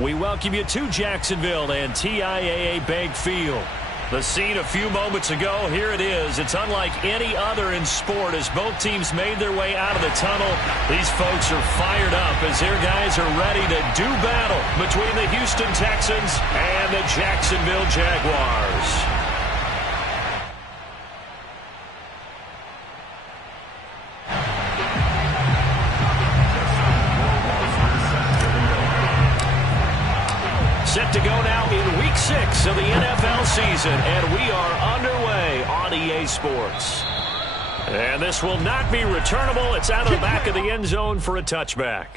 We welcome you to Jacksonville and TIAA Bank Field. The scene a few moments ago, here it is. It's unlike any other in sport as both teams made their way out of the tunnel. These folks are fired up as their guys are ready to do battle between the Houston Texans and the Jacksonville Jaguars. Set to go now in Week 6 of the NFL season, and we are underway on EA Sports. And this will not be returnable. It's out of the back of the end zone for a touchback.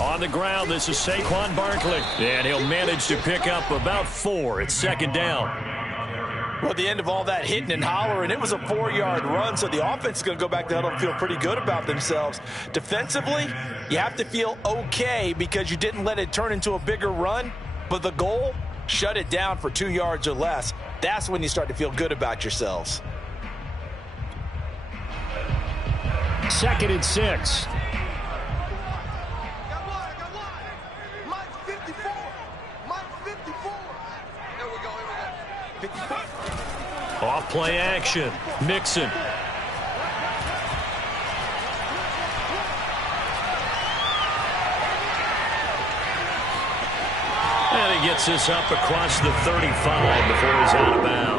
On the ground, this is Saquon Barkley, and he'll manage to pick up about 4. It's second down. Well, at the end of all that hitting and hollering, it was a 4-yard run, so the offense is going to go back to huddle and feel pretty good about themselves. Defensively, you have to feel okay because you didn't let it turn into a bigger run, but the goal, shut it down for 2 yards or less. That's when you start to feel good about yourselves. 2nd and 6. Off play action. Mixon. And he gets this up across the 35 before he's out of bounds.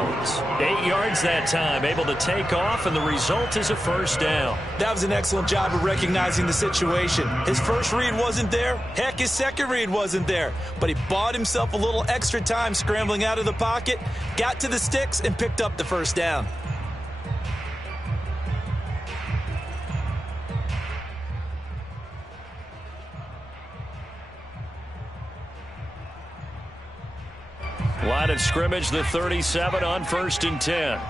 8 yards that time, able to take off, and the result is a first down. That was an excellent job of recognizing the situation. His first read wasn't there. Heck, his second read wasn't there. But he bought himself a little extra time scrambling out of the pocket, got to the sticks, and picked up the first down. Line of scrimmage, the 37 on 1st and 10.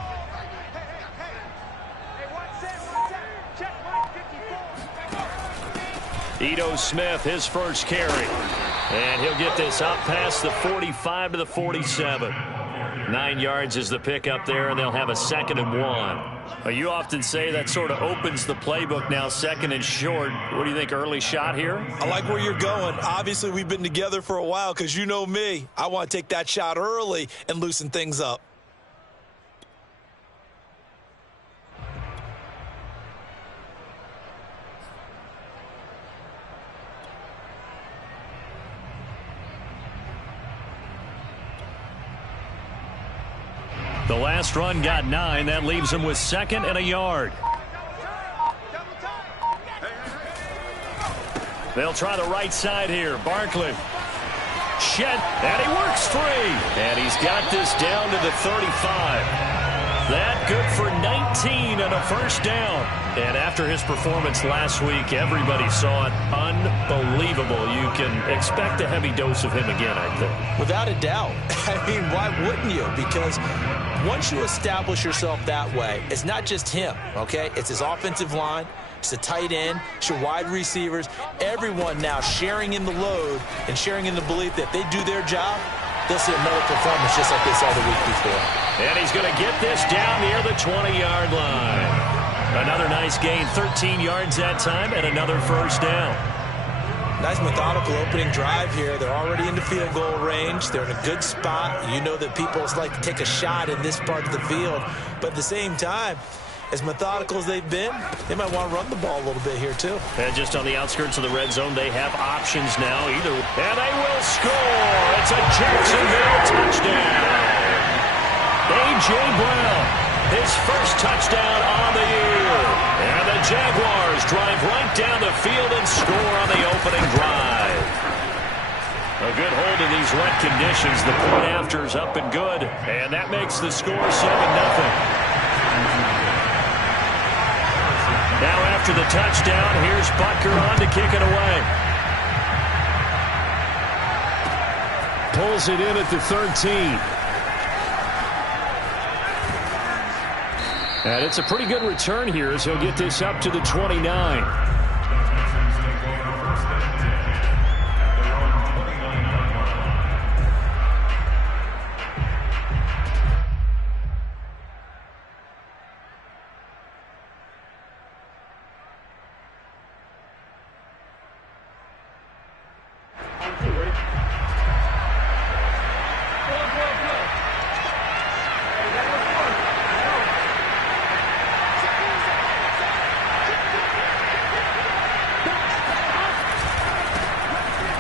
Ito Smith, his first carry. And he'll get this up past the 45 to the 47. 9 yards is the pickup there, and they'll have a 2nd and 1. You often say that sort of opens the playbook now, 2nd and short. What do you think, early shot here? I like where you're going. Obviously, we've been together for a while because you know me. I want to take that shot early and loosen things up. The last run got 9. That leaves him with 2nd and a yard. They'll try the right side here. Barkley. Shed. And he works free. And he's got this down to the 35. That good for 19 and a first down. And after his performance last week, everybody saw it. Unbelievable. You can expect a heavy dose of him again, I think. Without a doubt. I mean, why wouldn't you? Because once you establish yourself that way, it's not just him, okay? It's his offensive line. It's the tight end. It's your wide receivers. Everyone now sharing in the load and sharing in the belief that they do their job, they'll see another performance just like they saw the week before. And he's going to get this down near the 20-yard line. Another nice gain, 13 yards that time, and another first down. Nice methodical opening drive here. They're already in the field goal range. They're in a good spot. You know that people like to take a shot in this part of the field. But at the same time, as methodical as they've been, they might want to run the ball a little bit here too. And just on the outskirts of the red zone, they have options now. Either, and they will score. It's a Jacksonville touchdown. A.J. Brown, his first touchdown on the year. And the Jaguars drive right down the field and score on the opening drive. A good hold in these wet conditions. The point after is up and good. And that makes the score 7-0. Now after the touchdown, here's Butker on to kick it away. Pulls it in at the 13. And it's a pretty good return here as he'll get this up to the 29.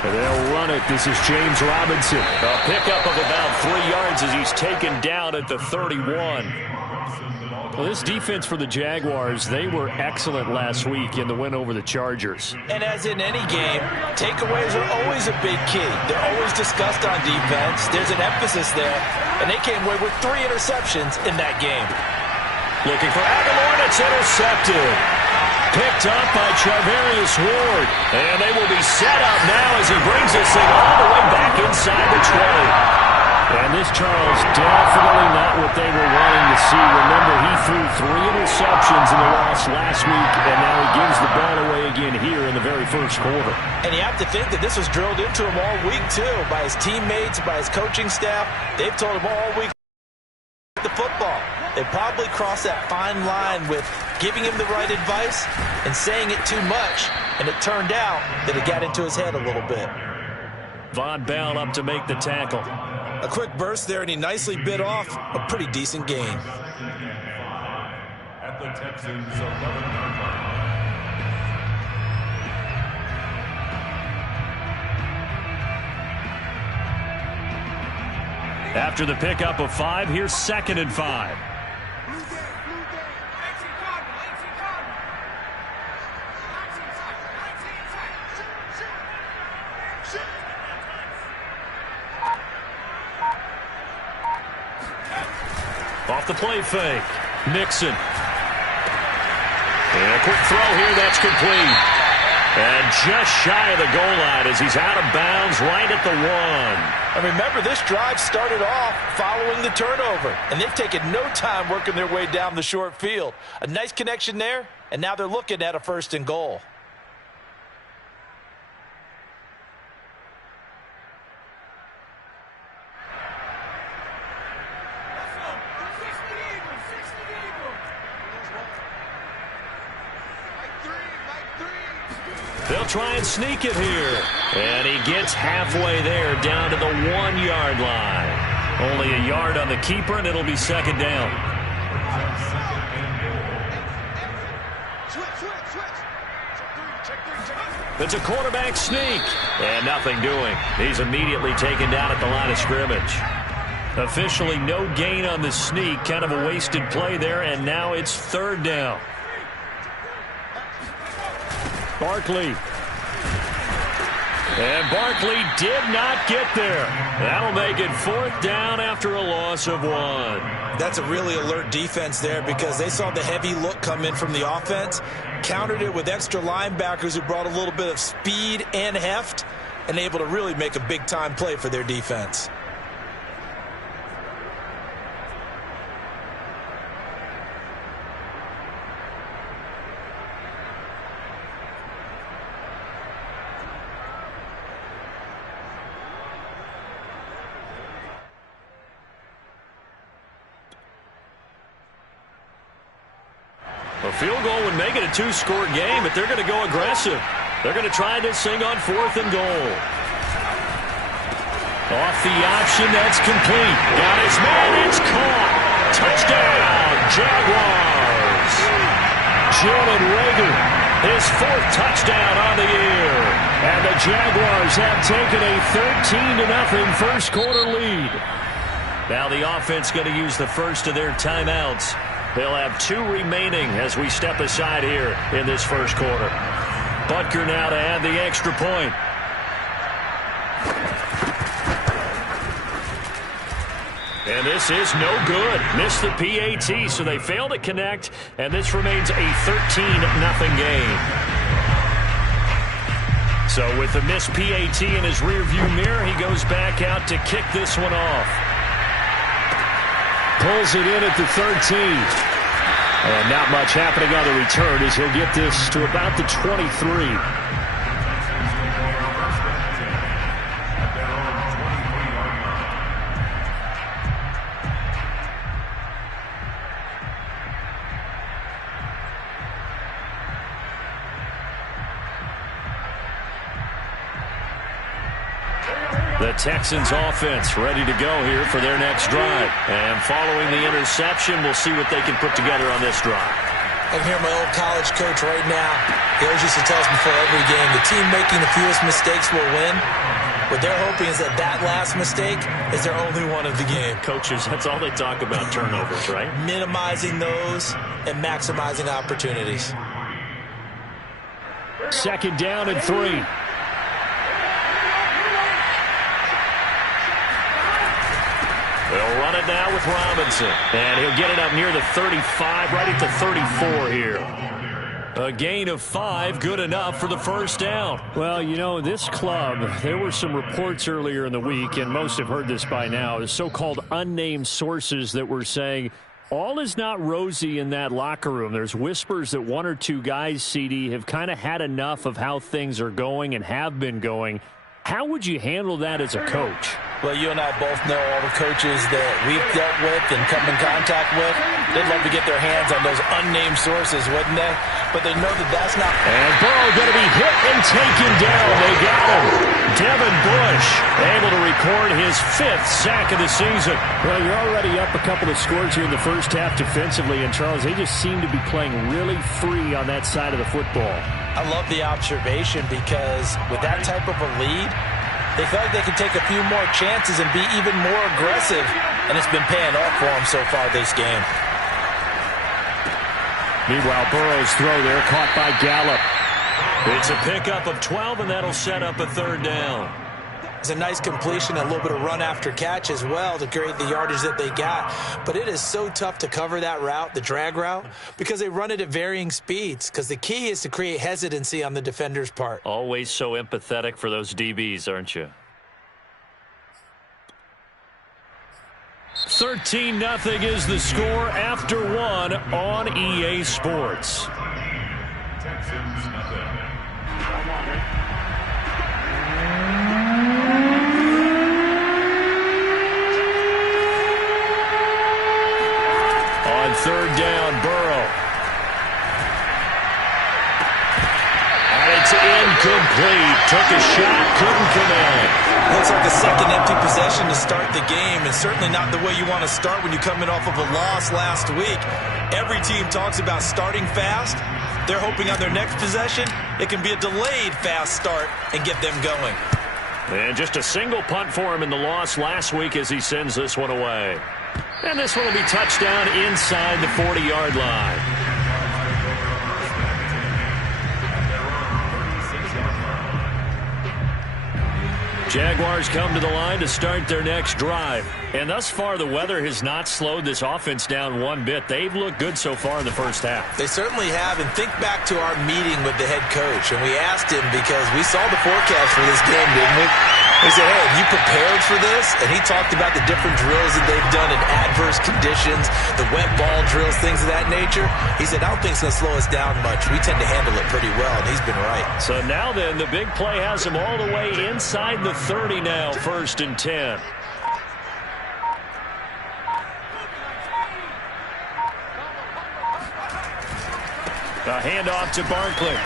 They'll run it. This is James Robinson. A pickup of about 3 yards as he's taken down at the 31. Well, this defense for the Jaguars, they were excellent last week in the win over the Chargers. And as in any game, takeaways are always a big key. They're always discussed on defense. There's an emphasis there. And they came away with 3 interceptions in that game. Looking for Aguilar, and it's intercepted. Picked up by Charvarius Ward. And they will be set up now as he brings this thing all the way back inside the 20. And this, Charles, definitely not what they were wanting to see. Remember, he threw 3 interceptions in the loss last week, and now he gives the ball away again here in the very first quarter. And you have to think that this was drilled into him all week, too, by his teammates, by his coaching staff. They've told him all week the football. They probably crossed that fine line with giving him the right advice and saying it too much, and it turned out that it got into his head a little bit. Von Bell up to make the tackle. A quick burst there, and he nicely bit off a pretty decent gain. At the Texans 11-yard line. After the pickup of 5, here's 2nd and 5. Off the play fake. Mixon. And a quick throw here, that's complete. And just shy of the goal line as he's out of bounds right at the 1. And remember, this drive started off following the turnover, and they've taken no time working their way down the short field. A nice connection there, and now they're looking at a 1st and goal. They'll try and sneak it here. And he gets halfway there, down to the 1-yard line. Only a yard on the keeper, and it'll be 2nd down. It's a quarterback sneak. And nothing doing. He's immediately taken down at the line of scrimmage. Officially no gain on the sneak. Kind of a wasted play there, and now it's 3rd down. Barkley. And Barkley did not get there. That'll make it 4th down after a loss of 1. That's a really alert defense there because they saw the heavy look come in from the offense, countered it with extra linebackers who brought a little bit of speed and heft, and able to really make a big-time play for their defense. A field goal would make it a 2-score game, but they're going to go aggressive. They're going to try this thing on 4th and goal. Off the option, that's complete. Got his man, it's caught. Touchdown, Jaguars. Jalen Reagor, his 4th touchdown on the year. And the Jaguars have taken a 13-0 first quarter lead. Now the offense going to use the first of their timeouts. They'll have 2 remaining as we step aside here in this first quarter. Butker now to add the extra point. And this is no good. Missed the PAT, so they fail to connect, and this remains a 13-0 game. So with the missed PAT in his rearview mirror, he goes back out to kick this one off. Pulls it in at the 13. And not much happening on the return as he'll get this to about the 23. The Texans offense ready to go here for their next drive. And following the interception, we'll see what they can put together on this drive. I can hear my old college coach right now. He always used to tell us before every game, the team making the fewest mistakes will win. What they're hoping is that that last mistake is their only one of the game. Coaches, that's all they talk about, turnovers, right? Minimizing those and maximizing opportunities. 2nd down and 3. They'll run it now with Robinson. And he'll get it up near the 35, right at the 34 here. A gain of 5, good enough for the first down. Well, you know, this club, there were some reports earlier in the week, and most have heard this by now, the so-called unnamed sources that were saying all is not rosy in that locker room. There's whispers that 1 or 2 guys, CD, have kind of had enough of how things are going and have been going. How would you handle that as a coach? Well, you and I both know all the coaches that we've dealt with and come in contact with. They'd love to get their hands on those unnamed sources, wouldn't they? But they know that that's not... And Burrow going to be hit and taken down. They got him. Devin Bush able to record his 5th sack of the season. Well, you're already up a couple of scores here in the first half defensively. And, Charles, they just seem to be playing really free on that side of the football. I love the observation because with that type of a lead, they feel like they can take a few more chances and be even more aggressive, and it's been paying off for them so far this game. Meanwhile, Burrow's throw there caught by Gallup. It's a pickup of 12, and that'll set up a 3rd down. It's a nice completion, a little bit of run after catch as well to create the yardage that they got. But it is so tough to cover that route, the drag route, because they run it at varying speeds. Because the key is to create hesitancy on the defender's part. Always so empathetic for those DBs, aren't you? 13-0 is the score after 1 on EA Sports. Texans nothing. On 3rd down, Burrow. And it's incomplete. Took a shot, couldn't connect. Looks like a second empty possession to start the game, and certainly not the way you want to start when you're coming off of a loss last week. Every team talks about starting fast. They're hoping on their next possession, it can be a delayed fast start and get them going. And just a single punt for him in the loss last week as he sends this one away. And this one will be touchdown inside the 40-yard line. Jaguars come to the line to start their next drive. And thus far, the weather has not slowed this offense down one bit. They've looked good so far in the first half. They certainly have. And think back to our meeting with the head coach. And we asked him because we saw the forecast for this game, didn't we? We said, hey, have you prepared for this? And he talked about the different drills that they've done in adverse conditions, the wet ball drills, things of that nature. He said, I don't think it's going to slow us down much. We tend to handle it pretty well, and he's been right. So now then, the big play has him all the way inside the 30 now, 1st and 10. A handoff to Barkley.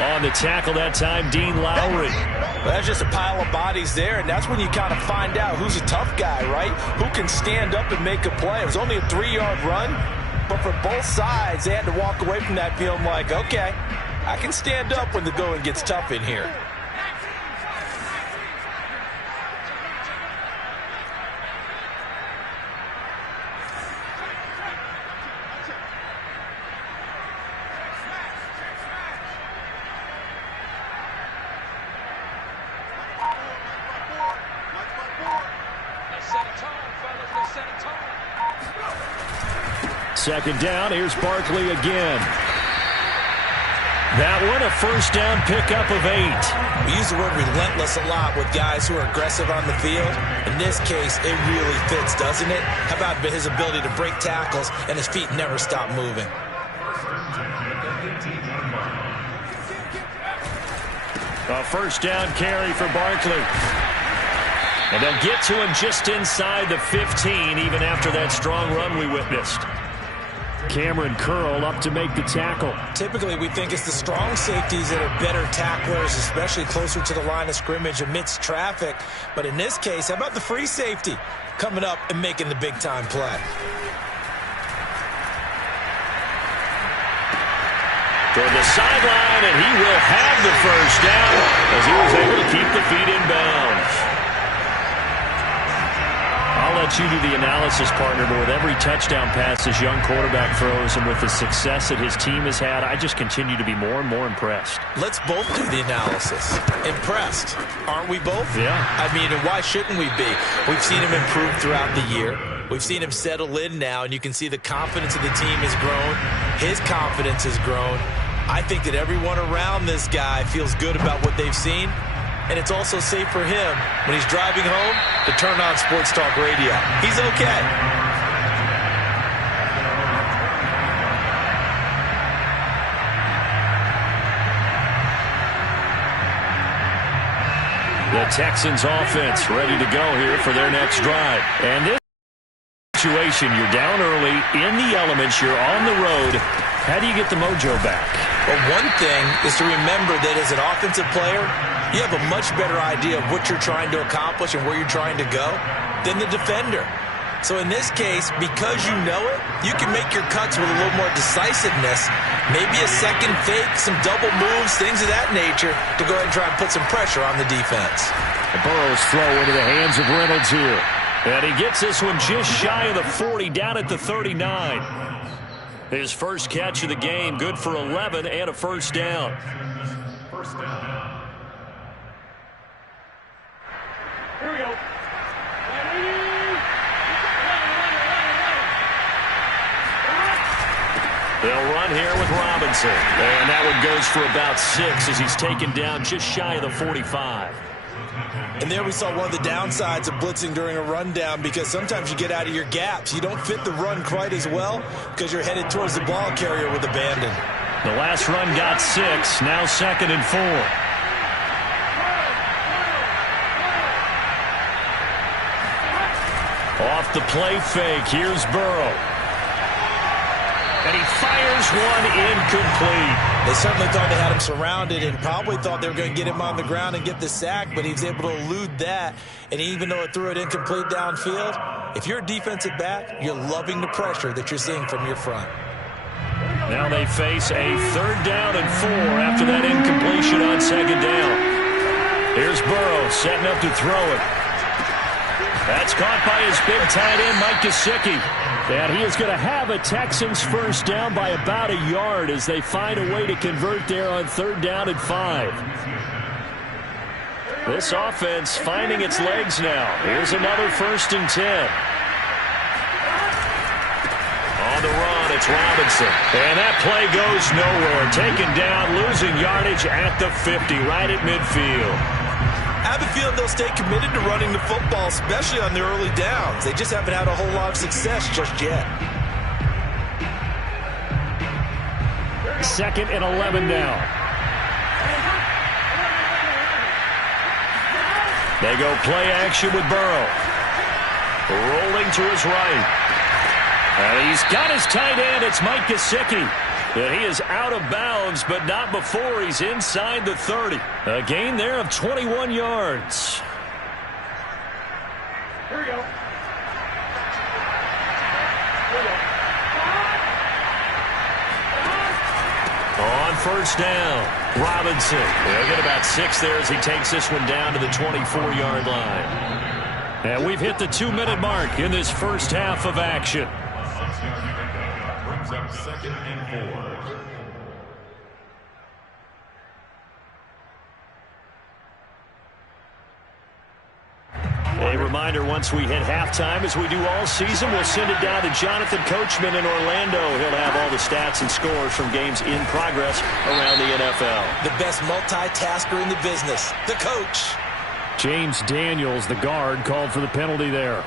On the tackle that time, Dean Lowry. Well, that's just a pile of bodies there, and that's when you kind of find out who's a tough guy, right? Who can stand up and make a play. It was only a 3-yard run, but for both sides, they had to walk away from that feeling like, okay, I can stand up when the going gets tough in here. Second down, here's Barkley again. That one, a first down pickup of 8. We use the word relentless a lot with guys who are aggressive on the field. In this case, it really fits, doesn't it? How about his ability to break tackles and his feet never stop moving? A first down carry for Barkley. And they'll get to him just inside the 15, even after that strong run we witnessed. Cameron Curl up to make the tackle. Typically, we think it's the strong safeties that are better tacklers, especially closer to the line of scrimmage amidst traffic. But in this case, how about the free safety coming up and making the big-time play? Toward the sideline, and he will have the first down as he was able to keep the feet in bounds. I'll let you do the analysis, partner, but with every touchdown pass this young quarterback throws and with the success that his team has had, I just continue to be more and more impressed. Let's both do the analysis. Impressed, aren't we both? Yeah. I mean, and why shouldn't we be? We've seen him improve throughout the year. We've seen him settle in now, and you can see the confidence of the team has grown. His confidence has grown. I think that everyone around this guy feels good about what they've seen. And it's also safe for him when he's driving home to turn on Sports Talk Radio. He's okay. The Texans offense ready to go here for their next drive. And this situation, you're down early, in the elements, you're on the road. How do you get the mojo back? Well, one thing is to remember that as an offensive player, you have a much better idea of what you're trying to accomplish and where you're trying to go than the defender. So in this case, because you know it, you can make your cuts with a little more decisiveness, maybe a second fake, some double moves, things of that nature, to go ahead and try and put some pressure on the defense. The Burrow's throw into the hands of Reynolds here. And he gets this one just shy of the 40, down at the 39. His first catch of the game, good for 11 and a first down. First down. Here we go. They'll run here with Robinson. And that one goes for about 6 as he's taken down just shy of the 45. And there we saw one of the downsides of blitzing during a rundown, because sometimes you get out of your gaps. You don't fit the run quite as well because you're headed towards the ball carrier with abandon. The last run got 6, now 2nd and 4. Off the play fake, here's Burrow. And he fires one incomplete. They certainly thought they had him surrounded and probably thought they were going to get him on the ground and get the sack, but he was able to elude that. And even though it threw it incomplete downfield, if you're a defensive back, you're loving the pressure that you're seeing from your front. Now they face a 3rd down and 4 after that incompletion on 2nd down. Here's Burrow setting up to throw it. That's caught by his big tight end, Mike Gesicki. And he is going to have a Texans first down by about a yard as they find a way to convert there on 3rd down and 5. This offense finding its legs now. Here's another 1st and 10. On the run, it's Robinson. And that play goes nowhere. Taken down, losing yardage at the 50, right at midfield. I have a feeling they'll stay committed to running the football, especially on the early downs. They just haven't had a whole lot of success just yet. 2nd and 11 now. They go play action with Burrow. Rolling to his right. And he's got his tight end. It's Mike Gesicki. And he is out of bounds, but not before he's inside the 30. A gain there of 21 yards. Here we go. On 1st down, Robinson. They'll get about 6 there as he takes this one down to the 24-yard line. And we've hit the 2-minute mark in this first half of action. Brings up 2nd and 4. A reminder. reminder, once we hit halftime, as we do all season, we'll send it down to Jonathan Coachman in Orlando. He'll have all the stats and scores from games in progress around the NFL. The best multitasker in the business, the coach. James Daniels, the guard, called for the penalty there.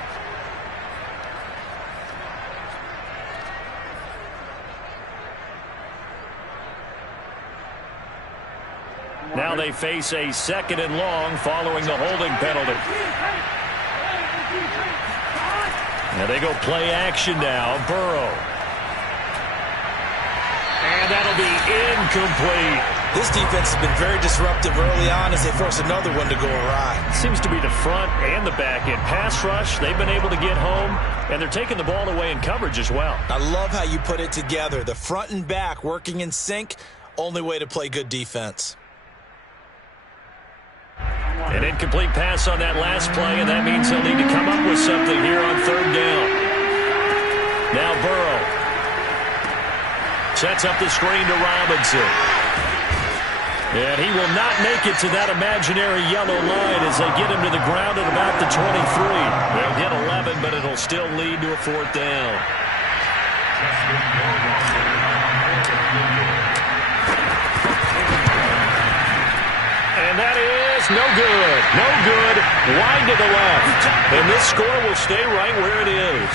Now they face a 2nd and long following the holding penalty. Now they go play action now. Burrow. And that'll be incomplete. This defense has been very disruptive early on as they force another one to go awry. Seems to be the front and the back end. Pass rush, they've been able to get home, and they're taking the ball away in coverage as well. I love how you put it together. The front and back working in sync, only way to play good defense. An incomplete pass on that last play, and that means they'll need to come up with something here on 3rd down. Now Burrow sets up the screen to Robinson. And he will not make it to that imaginary yellow line as they get him to the ground at about the 23. They'll get 11, but it'll still lead to a 4th down. And that is no good. No good. Wide to the left. And this score will stay right where it is.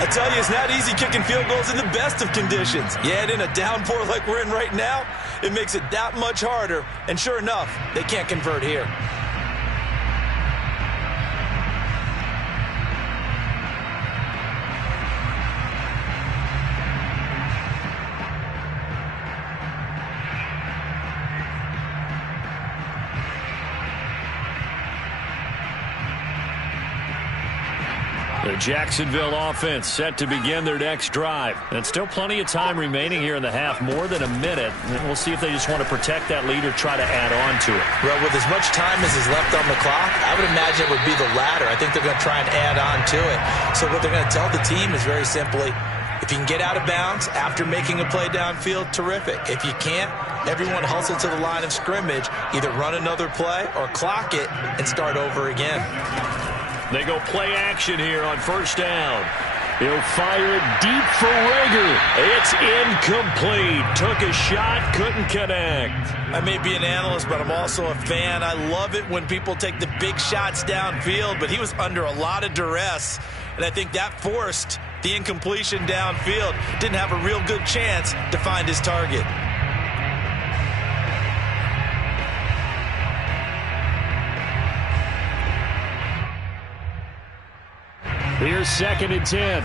I tell you, it's not easy kicking field goals in the best of conditions. You add in a downpour like we're in right now, it makes it that much harder. And sure enough, they can't convert here. The Jacksonville offense set to begin their next drive. And still plenty of time remaining here in the half, more than a minute. And we'll see if they just want to protect that lead or try to add on to it. Well, with as much time as is left on the clock, I would imagine it would be the latter. I think they're going to try and add on to it. So what they're going to tell the team is very simply, if you can get out of bounds after making a play downfield, terrific. If you can't, everyone hustle to the line of scrimmage, either run another play or clock it and start over again. They go play action here on 1st down. He'll fire it deep for Rager. It's incomplete. Took a shot, couldn't connect. I may be an analyst, but I'm also a fan. I love it when people take the big shots downfield, but he was under a lot of duress, and I think that forced the incompletion downfield. Didn't have a real good chance to find his target. Here's 2nd and 10.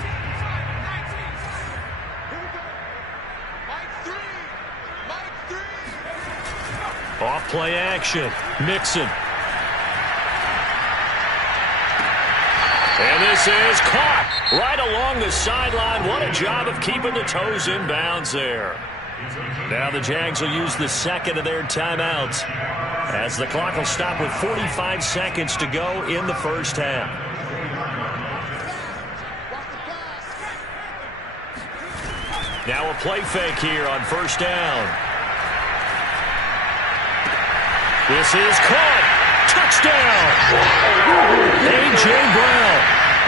Off play action. Mixon. And this is caught right along the sideline. What a job of keeping the toes in bounds there. Now the Jags will use the 2nd of their timeouts as the clock will stop with 45 seconds to go in the 1st half. Now a play fake here on 1st down. This is caught. Touchdown. A.J. Brown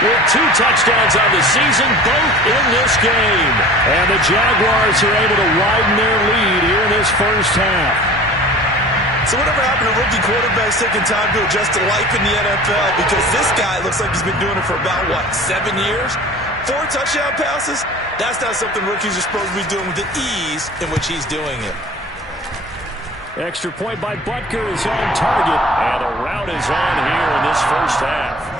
with 2 touchdowns on the season, both in this game. And the Jaguars are able to widen their lead here in this 1st half. So whatever happened to rookie quarterbacks taking time to adjust to life in the NFL? Because this guy looks like he's been doing it for about, 7 years? 4 touchdown passes? That's not something rookies are supposed to be doing with the ease in which he's doing it. Extra point by Butker is on target, and a rout is on here in this 1st half.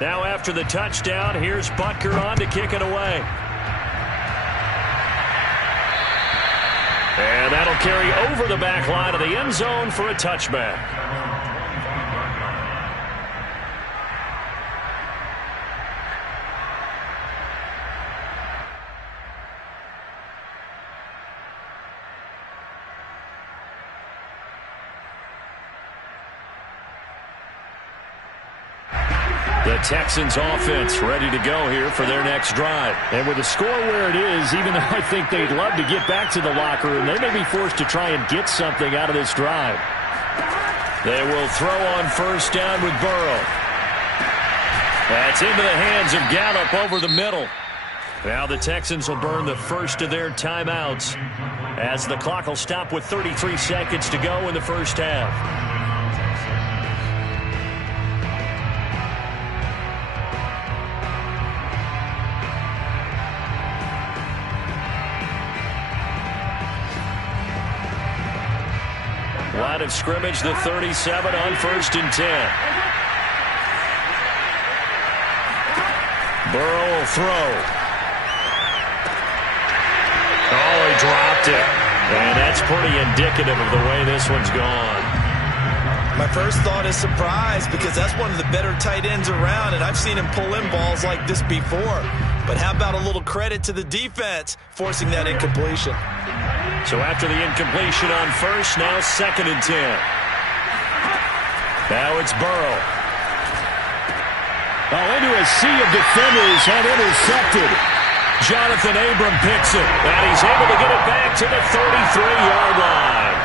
Now after the touchdown, here's Butker on to kick it away. And that'll carry over the back line of the end zone for a touchback. The Texans offense ready to go here for their next drive. And with the score where it is, even though I think they'd love to get back to the locker room, they may be forced to try and get something out of this drive. They will throw on first down with Burrow. That's into the hands of Gallup over the middle. Now the Texans will burn the first of their timeouts as the clock will stop with 33 seconds to go in the first half. Line of scrimmage, the 37 on 1st and 10. Burrow will throw. Oh, he dropped it. And that's pretty indicative of the way this one's gone. My first thought is surprise because that's one of the better tight ends around, and I've seen him pull in balls like this before. But how about a little credit to the defense forcing that incompletion? So after the incompletion on first, now 2nd and 10. Now it's Burrow. Oh, into a sea of defenders and intercepted. Jonathan Abram picks it, and he's able to get it back to the 33-yard line.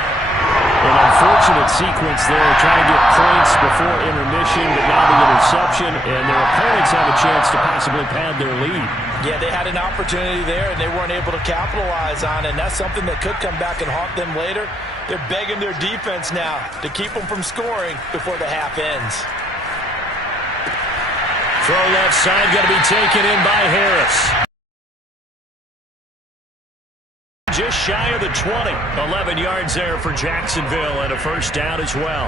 An unfortunate sequence there, trying to get points before intermission, but now the interception, and their opponents have a chance to possibly pad their lead. Yeah, they had an opportunity there, and they weren't able to capitalize on it, and that's something that could come back and haunt them later. They're begging their defense now to keep them from scoring before the half ends. Throw left side, got to be taken in by Harris. Just shy of the 20. 11 yards there for Jacksonville and a first down as well.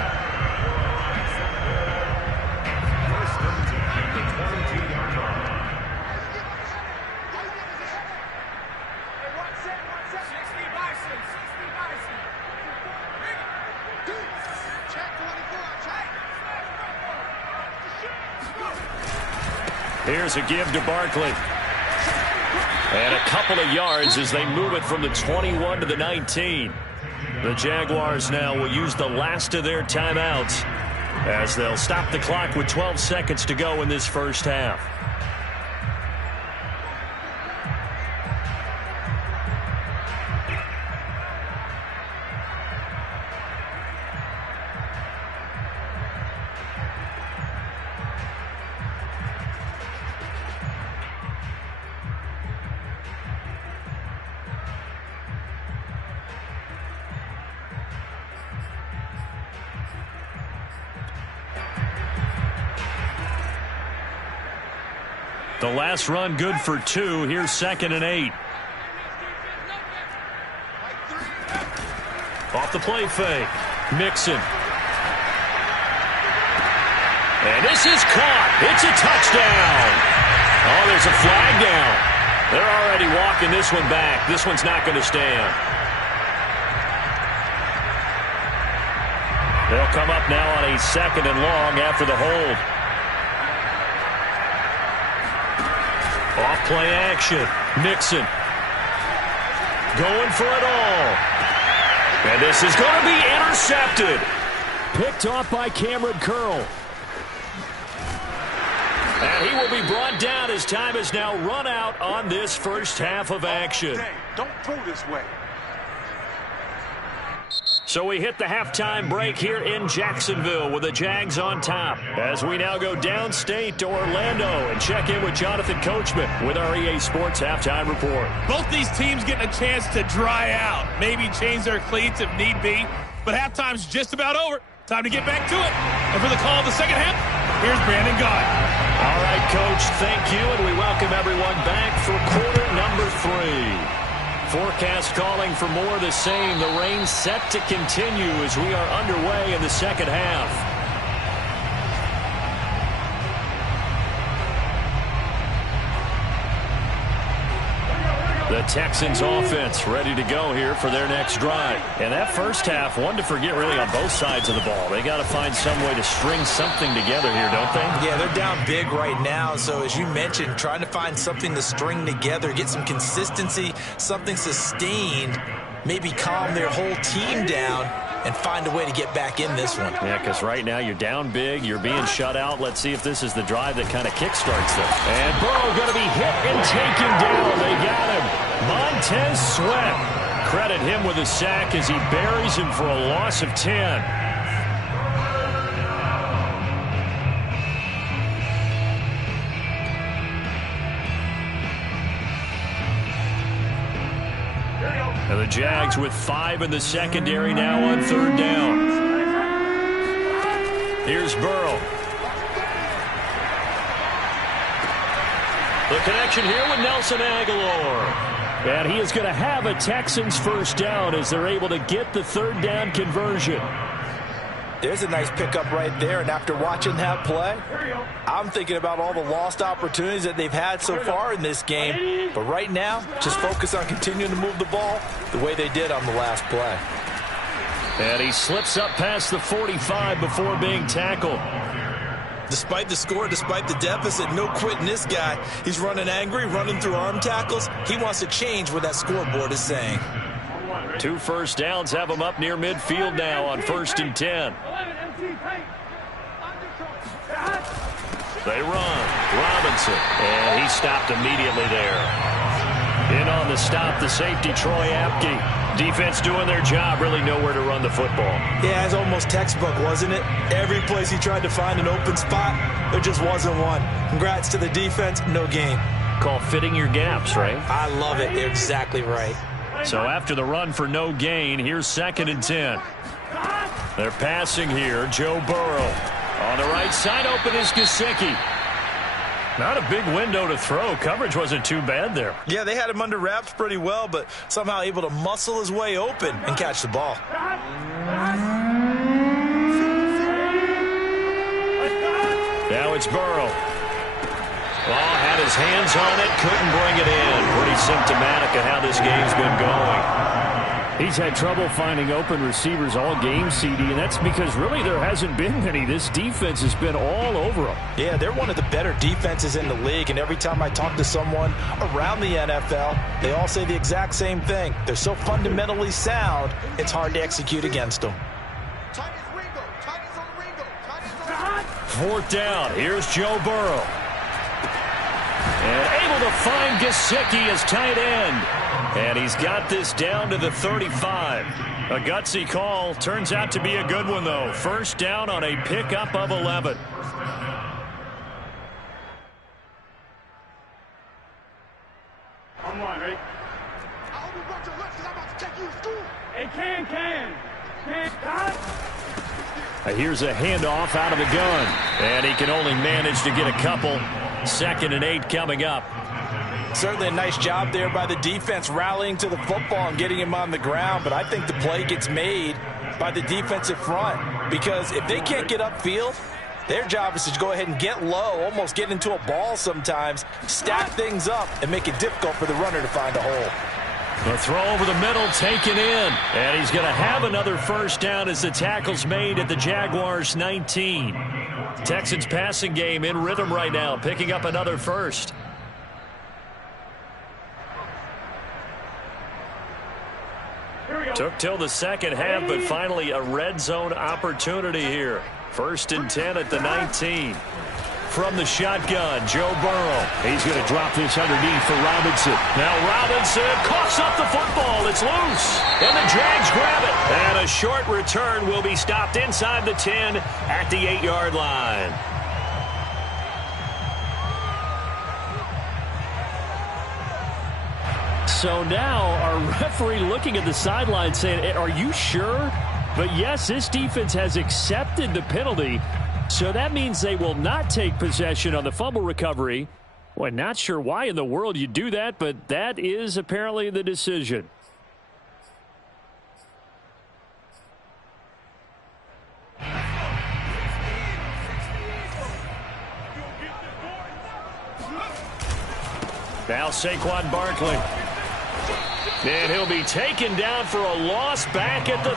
Here's a give to Barkley. And a couple of yards as they move it from the 21 to the 19. The Jaguars now will use the last of their timeouts as they'll stop the clock with 12 seconds to go in this first half. The last run good for 2. Here's 2nd and 8. Off the play fake. Mixon. And this is caught. It's a touchdown. Oh, there's a flag down. They're already walking this one back. This one's not going to stand. They'll come up now on a 2nd and long after the hold. Off play action. Mixon. Going for it all. And this is going to be intercepted. Picked off by Cameron Curl. And he will be brought down as time has now run out on this first half of action. Don't throw this way. So we hit the halftime break here in Jacksonville with the Jags on top. As we now go downstate to Orlando and check in with Jonathan Coachman with our EA Sports Halftime Report. Both these teams getting a chance to dry out, maybe change their cleats if need be. But halftime's just about over. Time to get back to it. And for the call of the second half, here's Brandon Gaudin. All right, Coach, thank you, and we welcome everyone back for quarter number 3. Forecast calling for more of the same. The rain set to continue as we are underway in the second half. The Texans offense ready to go here for their next drive. And that first half, one to forget really on both sides of the ball. They got to find some way to string something together here, don't they? Yeah, they're down big right now. So as you mentioned, trying to find something to string together, get some consistency, something sustained. maybe calm their whole team down and find a way to get back in this one. Yeah, because right now you're down big, you're being shut out. Let's see if this is the drive that kind of kickstarts them. And Burrow going to be hit and taken down. They got him. Montez Sweat. Credit him with a sack as he buries him for a loss of 10. And the Jags with 5 in the secondary now on 3rd down. Here's Burrow. The connection here with Nelson Agholor. And he is going to have a Texans first down as they're able to get the 3rd down conversion. There's a nice pickup right there, and after watching that play, I'm thinking about all the lost opportunities that they've had so far in this game. But right now, just focus on continuing to move the ball the way they did on the last play. And he slips up past the 45 before being tackled. Despite the score, despite the deficit, no quitting this guy. He's running angry, running through arm tackles. He wants to change what that scoreboard is saying. 2 first downs have him up near midfield now on 1st and 10. They run. Robinson. And he stopped immediately there. In on the stop, the safety, Troy Apke. Defense doing their job, really nowhere to run the football. Yeah, it's almost textbook, wasn't it? Every place he tried to find an open spot, there just wasn't one. Congrats to the defense, no gain. Call fitting your gaps, right? I love it. You're exactly right. So after the run for no gain, here's 2nd and 10. They're passing here. Joe Burrow. On the right side, open is Gesicki. Not a big window to throw. Coverage wasn't too bad there. Yeah, they had him under wraps pretty well, but somehow able to muscle his way open and catch the ball. Now it's Burrow. Well, had his hands on it, couldn't bring it in. Pretty symptomatic of how this game's been going. He's had trouble finding open receivers all game, CD, and that's because really there hasn't been many. This defense has been all over them. Yeah, they're one of the better defenses in the league, and every time I talk to someone around the NFL, they all say the exact same thing. They're so fundamentally sound, it's hard to execute against them. 4th down. Here's Joe Burrow. And able to find Gesicki as tight end. And he's got this down to the 35. A gutsy call. Turns out to be a good one, though. 1st down on a pickup of 11. Come on, Rick. I'll be watching left because I'm about to take you to school. Hey, Can. Here's a handoff out of the gun. And he can only manage to get a couple. 2nd and 8 coming up. Certainly a nice job there by the defense rallying to the football and getting him on the ground, but I think the play gets made by the defensive front because if they can't get upfield, their job is to go ahead and get low, almost get into a ball sometimes, stack things up, and make it difficult for the runner to find a hole. The throw over the middle taken in, and he's going to have another 1st down as the tackle's made at the Jaguars 19. Texans passing game in rhythm right now, picking up another 1st. Took till the 2nd half, but finally a red zone opportunity here. 1st and 10 at the 19. From the shotgun, Joe Burrow. He's going to drop this underneath for Robinson. Now Robinson coughs up the football. It's loose. And the Jags grab it. And a short return will be stopped inside the 10 at the 8-yard line. So now our referee looking at the sideline saying, are you sure? But yes, this defense has accepted the penalty. So that means they will not take possession on the fumble recovery. Well, not sure why in the world you do that, but that is apparently the decision. Now Saquon Barkley. And he'll be taken down for a loss back at the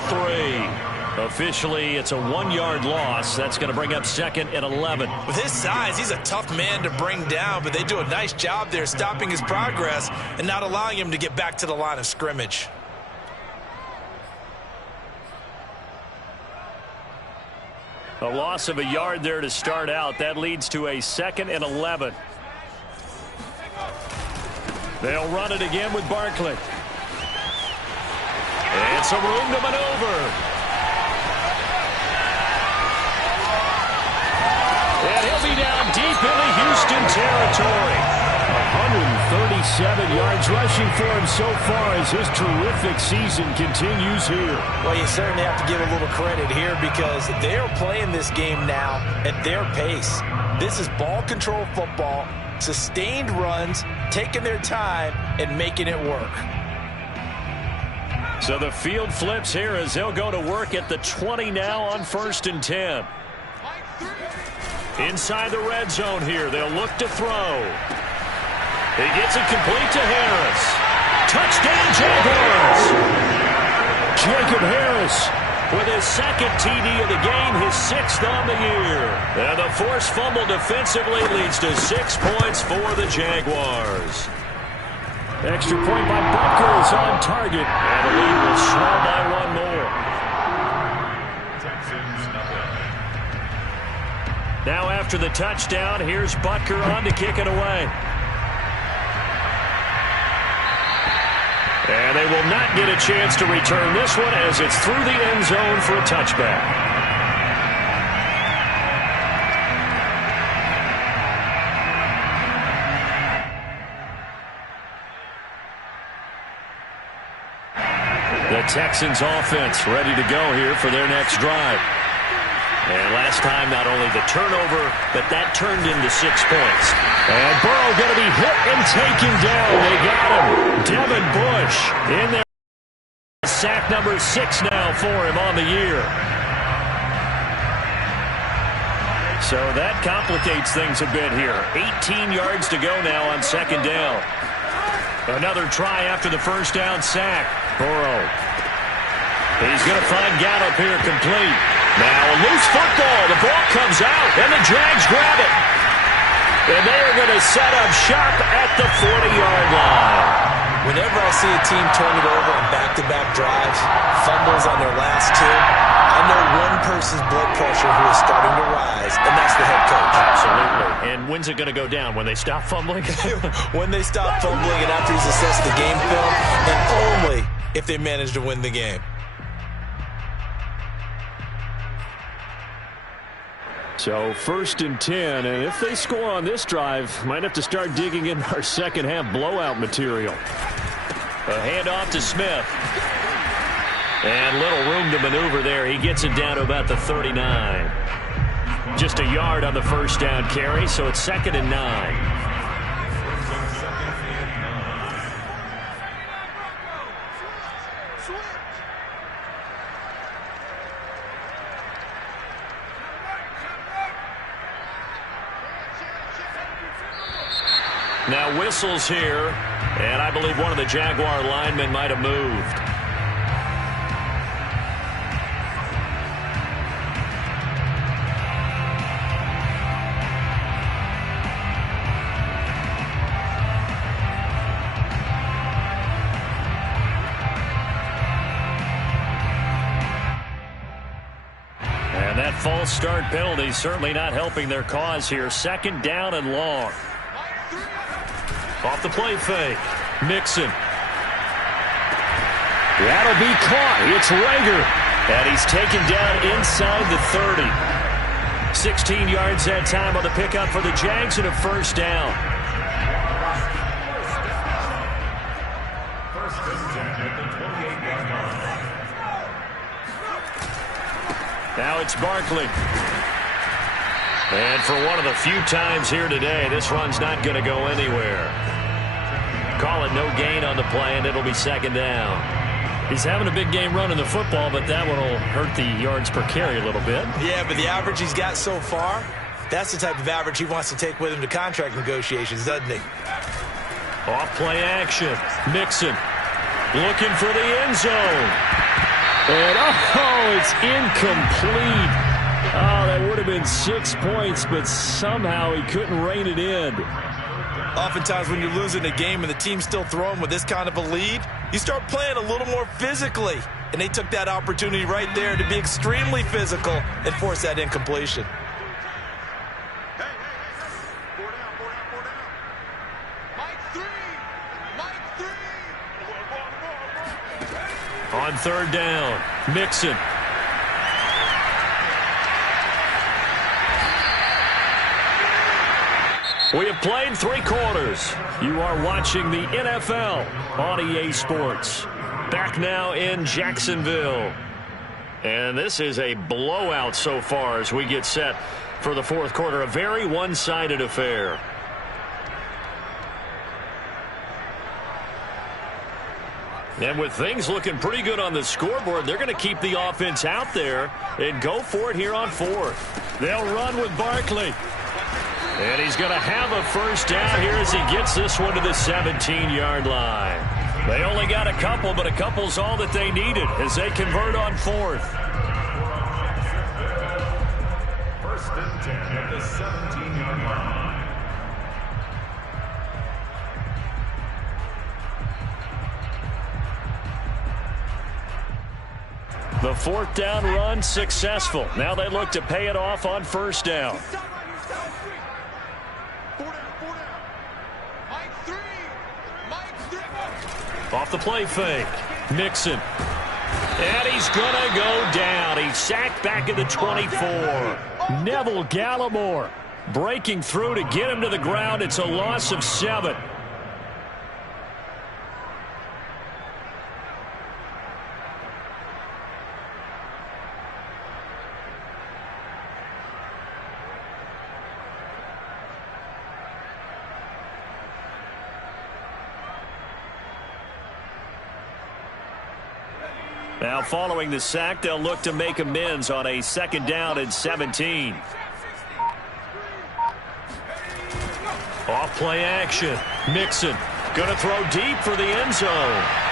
3. Officially, it's a 1-yard loss. That's going to bring up 2nd and 11. With his size, he's a tough man to bring down, but they do a nice job there stopping his progress and not allowing him to get back to the line of scrimmage. A loss of a yard there to start out. That leads to a 2nd and 11. They'll run it again with Barkley. And some room to maneuver. And he'll be down deep into Houston territory. 137 yards rushing for him so far as his terrific season continues here. Well, you certainly have to give a little credit here because they're playing this game now at their pace. This is ball control football, sustained runs, taking their time and making it work. So the field flips here as they'll go to work at the 20 now on 1st and 10. Inside the red zone here, they'll look to throw. He gets it complete to Harris. Touchdown, Jaguars! Jacob Harris with his 2nd TD of the game, his 6th on the year. And the forced fumble defensively leads to 6 points for the Jaguars. Extra point by Butker is on target. And the lead will swell by 1 more. Now after the touchdown, here's Butker on to kick it away. And they will not get a chance to return this one as it's through the end zone for a touchback. The Texans offense ready to go here for their next drive. And last time, not only the turnover, but that turned into 6 points. And Burrow going to be hit and taken down. They got him. Devin Bush in there. Sack number 6 now for him on the year. So that complicates things a bit here. 18 yards to go now on 2nd down. Another try after the 1st down sack. Burrow. He's going to find Gallup here complete. Now a loose football. The ball comes out, and the Jags grab it. And they are going to set up shop at the 40-yard line. Whenever I see a team turn it over on back-to-back drives, fumbles on their last 2, I know one person's blood pressure who is starting to rise, and that's the head coach. Absolutely. And when's it going to go down? When they stop fumbling? When they stop fumbling and after he's assessed the game film, and only if they manage to win the game. So 1st and 10, and if they score on this drive, might have to start digging in our second half blowout material. A handoff to Smith. And little room to maneuver there. He gets it down to about the 39. Just a yard on the 1st down carry, so it's 2nd and 9. Now whistles here, and I believe one of the Jaguar linemen might have moved. And that false start penalty certainly not helping their cause here. 2nd down and long. Off the play fake. Mixon. That'll be caught. It's Rager. And he's taken down inside the 30. 16 yards that time on the pickup for the Jags and a 1st down. Now it's Barkley. And for one of the few times here today, this run's not going to go anywhere. Call it no gain on the play, and it'll be 2nd down. He's having a big game running the football, but that one will hurt the yards per carry a little bit. Yeah, but the average he's got so far, that's the type of average he wants to take with him to contract negotiations, doesn't he? Off play action. Mixon looking for the end zone. And, it's incomplete. Oh, that would have been 6 points, but somehow he couldn't rein it in. Oftentimes when you're losing a game and the team's still throwing with this kind of a lead, you start playing a little more physically. and they took that opportunity right there to be extremely physical and force that incompletion. On third down, Mixon. We have played 3 quarters. You are watching the NFL on EA Sports. Back now in Jacksonville. And this is a blowout so far as we get set for the fourth quarter. A very one-sided affair. And with things looking pretty good on the scoreboard, they're going to keep the offense out there and go for it here on fourth. They'll run with Barkley. And he's going to have a first down here as he gets this one to the 17-yard line. They only got a couple, but a couple's all that they needed as they convert on fourth. First and 10 at the 17-yard line. The fourth down run successful. Now they look to pay it off on first down. Off the play fake. Mixon. And he's going to go down. He's sacked back at the 24. Neville Gallimore breaking through to get him to the ground. It's a loss of 7. Now following the sack, they'll look to make amends on a second down and 17. Off play action. Mixon going to throw deep for the end zone.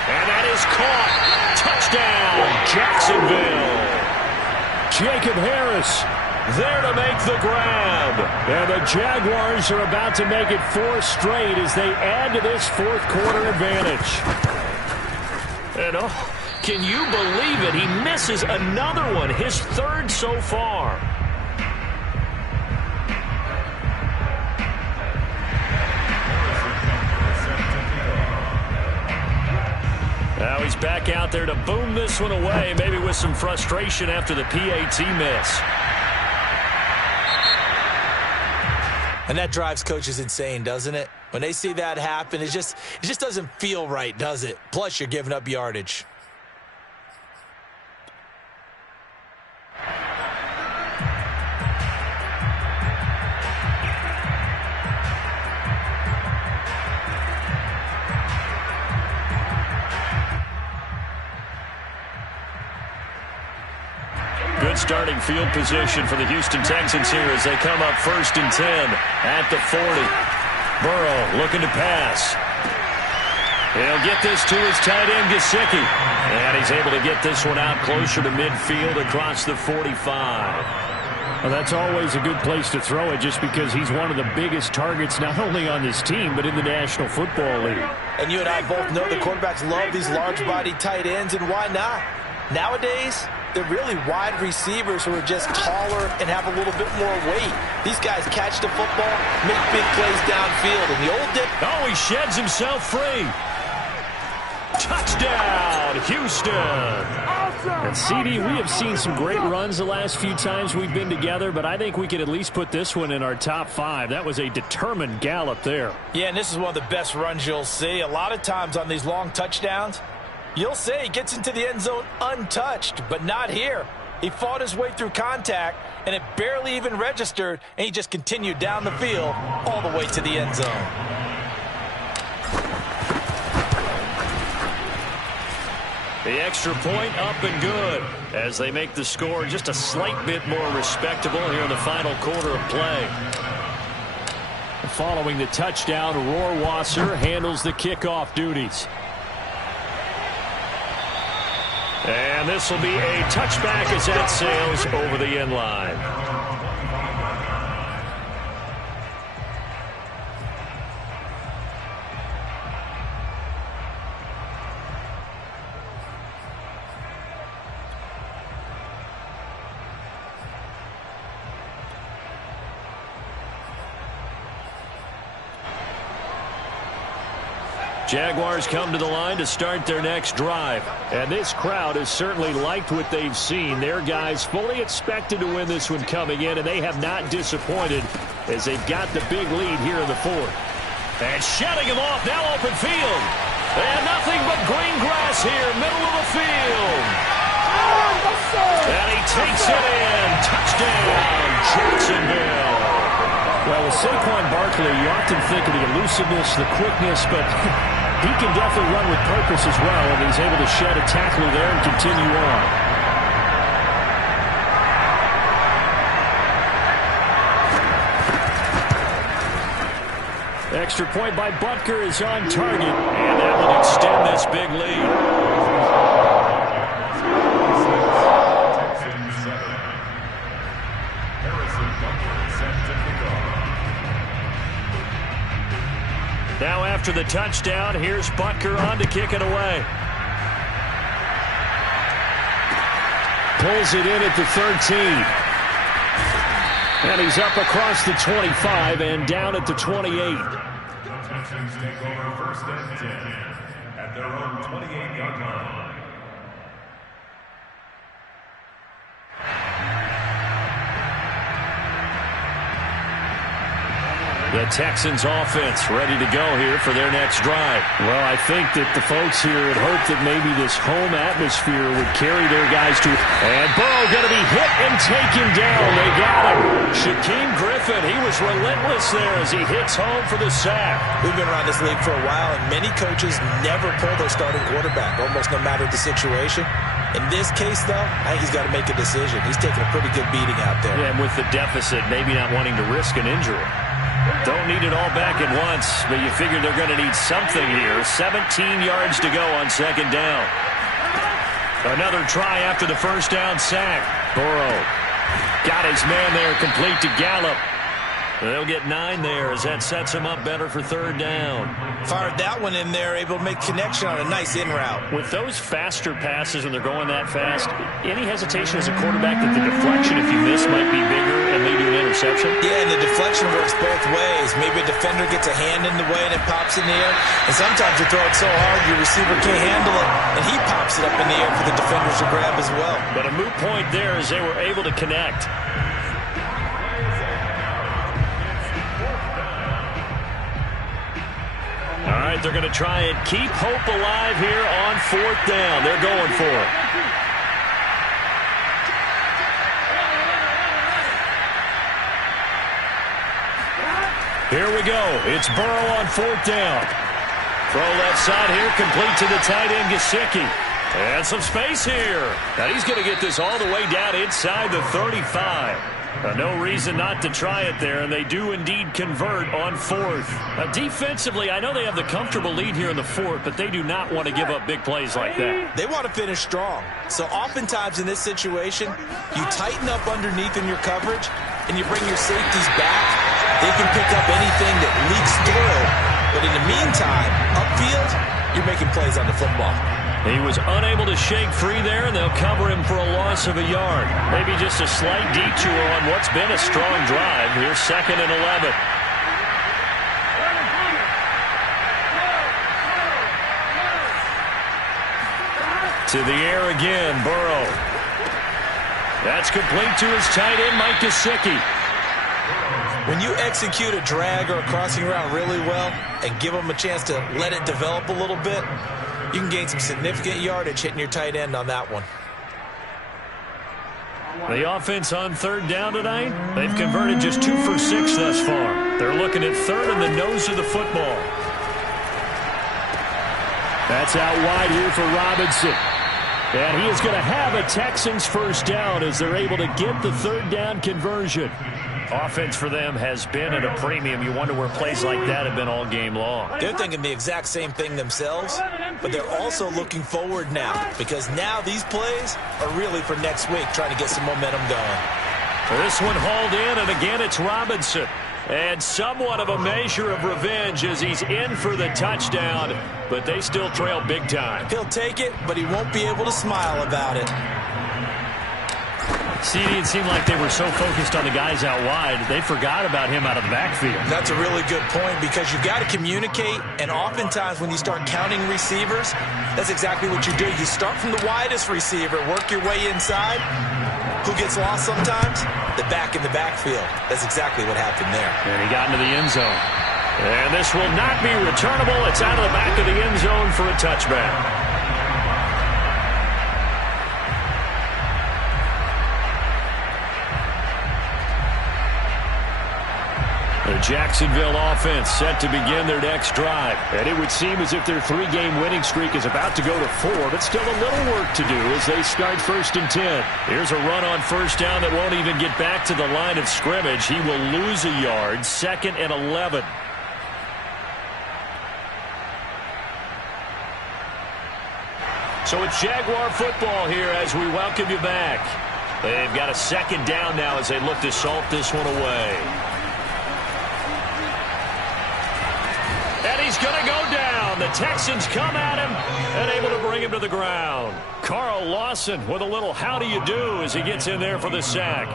And that is caught. Touchdown, Jacksonville. Jacob Harris there to make the grab. And the Jaguars are about to make it 4 straight as they add to this fourth quarter advantage. And can you believe it? He misses another one, his 3rd so far. Now he's back out there to boom this one away, maybe with some frustration after the PAT miss. And that drives coaches insane, doesn't it? When they see that happen, it just doesn't feel right, does it? Plus, you're giving up yardage. Good starting field position for the Houston Texans here as they come up 1st and 10 at the 40. Burrow looking to pass. He'll get this to his tight end, Gesicki. And he's able to get this one out closer to midfield across the 45. Well, that's always a good place to throw it just because he's one of the biggest targets not only on this team but in the National Football League. And you and I both know the quarterbacks love these large-bodied tight ends, and why not? Nowadays, they're really wide receivers who are just taller and have a little bit more weight. These guys catch the football, make big plays downfield. And the old dip. Oh, he sheds himself free. Touchdown, Houston. And CD, we have seen some great runs the last few times we've been together, but I think we could at least put this one in our top 5. That was a determined gallop there. Yeah, and this is one of the best runs you'll see. A lot of times on these long touchdowns, you'll say he gets into the end zone untouched, but not here. He fought his way through contact, and it barely even registered, and he just continued down the field all the way to the end zone. The extra point up and good as they make the score just a slight bit more respectable here in the final quarter of play. Following the touchdown, Rohrwasser handles the kickoff duties. And this will be a touchback as that sails over the end line. Jaguars come to the line to start their next drive. And this crowd has certainly liked what they've seen. Their guys fully expected to win this one coming in, and they have not disappointed as they've got the big lead here in the fourth. And shutting him off, now open field. And nothing but green grass here, middle of the field. And he takes it in. Touchdown, Jacksonville. Well, with Saquon Barkley, you often think of the elusiveness, the quickness, but he can definitely run with purpose as well, and he's able to shed a tackler there and continue on. Extra point by Butker is on target, and that will extend this big lead. Now after the touchdown, here's Butker on to kick it away. Pulls it in at the 13. And he's up across the 25 and down at the 28. Texans take over first and 10 at their own 28-yard line. The Texans offense ready to go here for their next drive. Well, I think that the folks here had hoped that maybe this home atmosphere would carry their guys to. And Burrow going to be hit and taken down. They got him. Shaquem Griffin, he was relentless there as he hits home for the sack. We've been around this league for a while, and many coaches never pull their starting quarterback, almost no matter the situation. In this case, though, I think he's got to make a decision. He's taking a pretty good beating out there. Yeah, and with the deficit, maybe not wanting to risk an injury. Don't need it all back at once, but you figure they're going to need something here. 17 yards to go on second down. Another try after the first down sack. Burrow got his man there, complete to Gallup. They'll get 9 there as that sets him up better for third down. Fired that one in there, able to make connection on a nice in route. With those faster passes when they're going that fast, any hesitation as a quarterback that the deflection, if you miss, might be bigger and lead to an interception? Yeah, and the deflection works both ways. Maybe a defender gets a hand in the way and it pops in the air. And sometimes you throw it so hard your receiver can't handle it, and he pops it up in the air for the defenders to grab as well. But a moot point there as they were able to connect. All right, they're going to try and keep hope alive here on fourth down. They're going for it. Here we go. It's Burrow on fourth down. Throw left side here, complete to the tight end, Gesicki. And some space here. Now he's going to get this all the way down inside the 35. No reason not to try it there, and they do indeed convert on fourth. Defensively, I know they have the comfortable lead here in the fourth, but they do not want to give up big plays like that. They want to finish strong. So oftentimes in this situation, you tighten up underneath in your coverage, and you bring your safeties back. They can pick up anything that leaks through. But in the meantime, upfield, you're making plays on the football. He was unable to shake free there, and they'll cover him for a loss of a yard. Maybe just a slight detour on what's been a strong drive. Here's 2nd and 11. To the air again, Burrow. That's complete to his tight end, Mike Gesicki. When you execute a drag or a crossing route really well and give them a chance to let it develop a little bit, you can gain some significant yardage hitting your tight end on that one. The offense on third down tonight, they've converted just 2 for 6 thus far. They're looking at third in the nose of the football. That's out wide here for Robinson. And he is going to have a Texans first down as they're able to get the third down conversion. Offense for them has been at a premium. You wonder where plays like that have been all game long. They're thinking the exact same thing themselves, but they're also looking forward now because now these plays are really for next week, trying to get some momentum going. This one hauled in, and again it's Robinson. And somewhat of a measure of revenge as he's in for the touchdown, but they still trail big time. He'll take it, but he won't be able to smile about it. CD, it seemed like they were so focused on the guys out wide, they forgot about him out of the backfield. That's a really good point because you've got to communicate, and oftentimes when you start counting receivers, that's exactly what you do. You start from the widest receiver, work your way inside. Who gets lost sometimes? The back in the backfield. That's exactly what happened there. And he got into the end zone. And this will not be returnable. It's out of the back of the end zone for a touchback. The Jacksonville offense set to begin their next drive. And it would seem as if their 3-game winning streak is about to go to 4, but still a little work to do as they start 1st and 10. Here's a run on 1st down that won't even get back to the line of scrimmage. He will lose a yard, 2nd and 11. So it's Jaguar football here as we welcome you back. They've got a 2nd down now as they look to salt this one away. And he's going to go down. The Texans come at him and able to bring him to the ground. Carl Lawson with a little how do you do as he gets in there for the sack.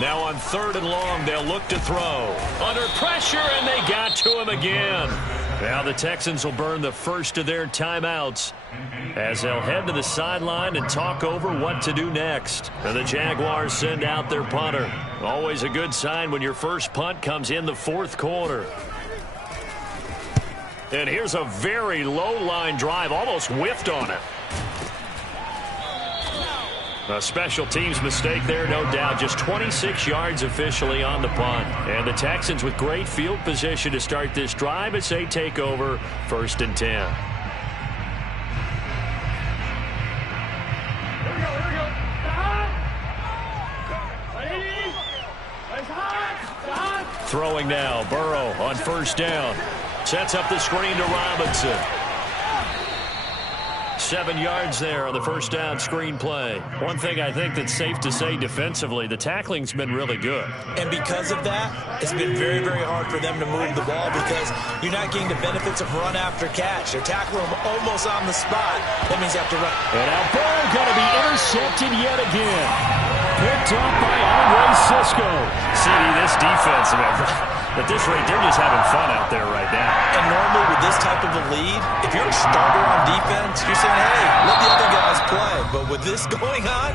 Now on 3rd and long, they'll look to throw. Under pressure, and they got to him again. Now the Texans will burn the first of their timeouts as they'll head to the sideline and talk over what to do next. And the Jaguars send out their punter. Always a good sign when your first punt comes in the 4th quarter. And here's a very low-line drive, almost whiffed on it. A special teams mistake there, no doubt. Just 26 yards officially on the punt. And the Texans with great field position to start this drive as they take over 1st and 10. Throwing now, Burrow on 1st down. Sets up the screen to Robinson. 7 yards there on the 1st down screen play. One thing I think that's safe to say defensively, the tackling's been really good. And because of that, it's been very, very hard for them to move the ball because you're not getting the benefits of run after catch. They're tackling them almost on the spot. That means you have to run. And now Burrow going to be intercepted yet again. Picked up by Andre Cisco. See, this defense, at this rate, they're just having fun out there right now. And normally with this type of a lead, if you're a starter on defense, you're saying, hey, let the other guys play. But with this going on,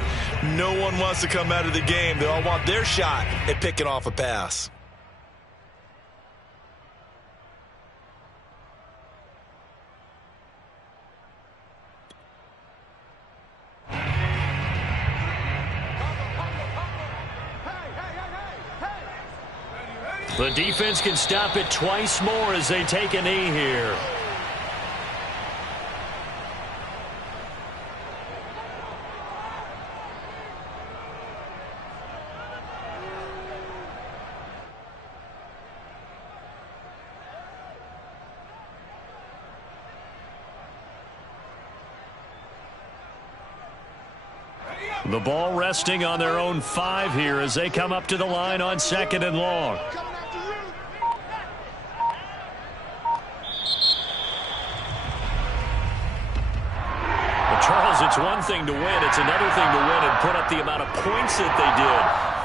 no one wants to come out of the game. They all want their shot at picking off a pass. The defense can stop it twice more as they take a knee here. The ball resting on their own 5 here as they come up to the line on 2nd and long. Charles, it's one thing to win. It's another thing to win and put up the amount of points that they did.